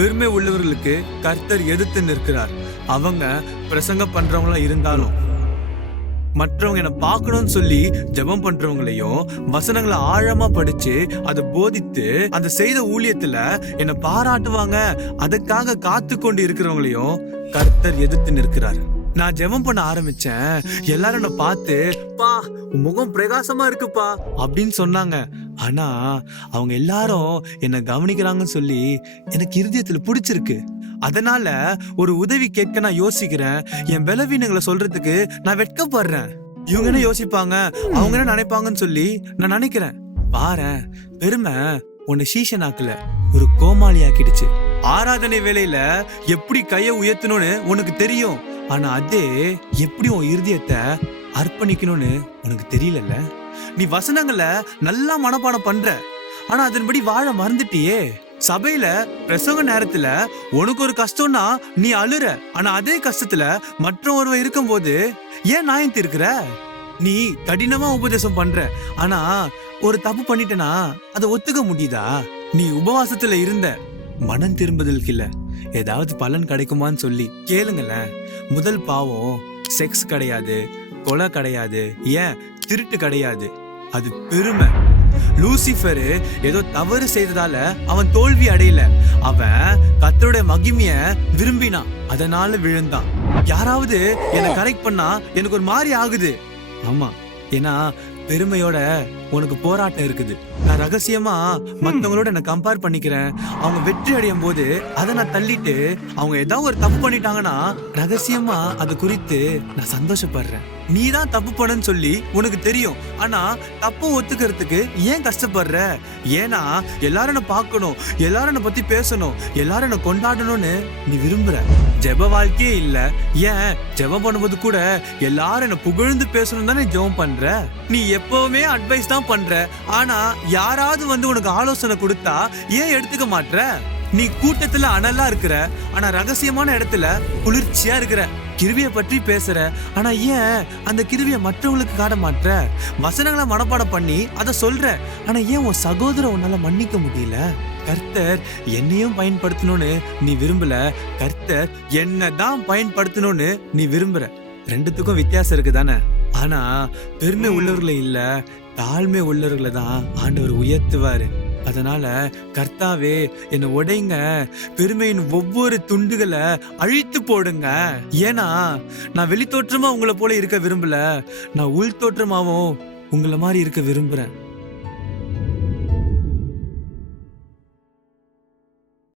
பெருமை உள்ளவர்களுக்கு கர்த்தர் எதிர்த்து நிற்கிறார். அவங்க பிரசங்கம் பண்றவங்களா இருந்தாலும், மற்றவங்க என்ன பார்க்கணும்னு சொல்லி ஜெபம் பண்றவங்களையும், வசனங்களை ஆழமா படிச்சு அதை போதித்து அந்த செய்த ஊழியத்துல என்ன பாராட்டுவாங்க அதுக்காக காத்து கொண்டு இருக்கிறவங்களையும் கர்த்தர் எதிர்த்து நிற்கிறார். நான் ஜெபம் பண்ண ஆரம்பிச்சேன். எல்லாரும் என்ன பார்த்து, பா உன் முகம் பிரகாசமா இருக்குப்பா அப்படின்னு சொன்னாங்க. ஆனா அவங்க எல்லாரும் என்ன கவனிக்கிறாங்கன்னு சொல்லி எனக்கு இருதயத்துல பிடிச்சிருக்கு. அதனால ஒரு உதவி கேட்க நான் யோசிக்கிறேன். என் பலவீனங்களை சொல்றதுக்கு நான் வெட்கப்படுறேன். இவங்க என்ன யோசிப்பாங்க, அவங்க என்ன நினைப்பாங்கன்னு சொல்லி நான் நினைக்கிறேன். பாரேன், பெருமை உன்னை சீஷனாக்கல, ஒரு கோமாளி ஆக்கிடுச்சு. ஆராதனை வேலையில எப்படி கையை உயர்த்தணும்னு உனக்கு தெரியும், ஆனா அதே எப்படி உன் இருதயத்தை அர்ப்பணிக்கணும்னு உனக்கு தெரியல. நீ வசனங்களை நல்லா மனப்பாடம் பண்ற, ஆனா அதன்படி வாழ மறந்துட்டியே. சபையில பிரசங்க நேரத்துல உனக்கு ஒரு கஷ்டம்னா நீ அழுற, ஆனா அதே கஷ்டத்துல மற்ற ஒருவன் இருக்கும் போது ஏன் நியாயம் தீர்க்கிற? நீ கடினமா உபதேசம் பண்ற, ஆனா ஒரு தப்பு பண்ணிட்டனா அதை ஒத்துக்க முடியுதா? நீ உபவாசத்துல இருந்த, மனம் திரும்புதலுக்கு இல்ல, ஏதாவது பலன் கிடைக்குமான்னு சொல்லி கேளுங்களேன். முதல் பாவம் செக்ஸ் கிடையாது, கொலை கிடையாது, ஏன் திருட்டு கிடையாது, அது பெருமை. லூசிஃபர் ஏதோ தவறு செய்ததால அவன் தோல்வி அடையல, அவன் கர்த்தருடைய மகிமைய விரும்பினான், அதனால விழுந்தான். யாராவது என்னை கரெக்ட் பண்ணா எனக்கு ஒரு மாதிரி ஆகுது. ஆமா, ஏன்னா பெருமையோட உனக்கு போராட்டம் இருக்குது. நான் ரகசியமா மத்தவங்களோட என்ன கம்பேர் பண்ணிக்கிறேன். அவங்க வெற்றி அடையும் போது அதை நான் தள்ளிட்டு, அவங்க ஏதாவது ஒரு தப்பு பண்ணிட்டாங்கன்னா ரகசியமா அது குறித்து நான் சந்தோஷப்படுறேன். நீ தான் தப்பு பண்ணன்னு சொல்லி உனக்கு தெரியும், ஆனா தப்பு ஒத்துக்கிறதுக்கு ஏன் கஷ்டப்படுற? ஏன்னா எல்லாரும் என்ன பார்க்கணும், எல்லாரும் என்ன பத்தி பேசணும், எல்லாரும் என்ன கொண்டாடணும்னு நீ விரும்புற. ஜெப வாழ்க்கையே இல்ல, ஏன் ஜெபம் பண்ணும்போது கூட எல்லாரும் என்ன புகழ்ந்து பேசணும் தானே ஜெபம் பண்ற. நீ எப்பவுமே அட்வைஸ் தான் பண்ற, ஆனா யாராவது வந்து உனக்கு ஆலோசனை கொடுத்தா ஏன் எடுத்துக்க மாட்ற? நீ கூட்டத்துல அனலா இருக்கிற, ஆனா ரகசியமான இடத்துல குளிர்ச்சியா இருக்கிற. கிருவிய பற்றி பேசுற, ஆனா ஏன் அந்த கிருவிய மற்றவங்களுக்கு காட்ட மாட்ற? வசனங்களை மனப்பாடம் பண்ணி அதை சொல்ற, ஆனா ஏன் உன் சகோதரன் உன்னால மன்னிக்க முடியல? கர்த்தர் என்னையும் பயன்படுத்தணும்னு நீ விரும்பல, கர்த்தர் என்னதான் பயன்படுத்தணும்னு நீ விரும்புற. ரெண்டுத்துக்கும் வித்தியாசம் இருக்குதானே? ஆனா பெருமை உள்ளவர்களை இல்ல, தாழ்மை உள்ளவர்களை தான் ஆண்டவர் உயர்த்துவாரு. அதனால கர்த்தாவே என்னை உடைங்க, பெருமையின் ஒவ்வொரு துண்டுகளை அழித்து போடுங்க. ஏன்னா நான் வெளித்தோற்றமா உங்களை போல இருக்க விரும்பல, நான் உள் தோற்றமாவும் உங்களை மாதிரி இருக்க விரும்புறேன்.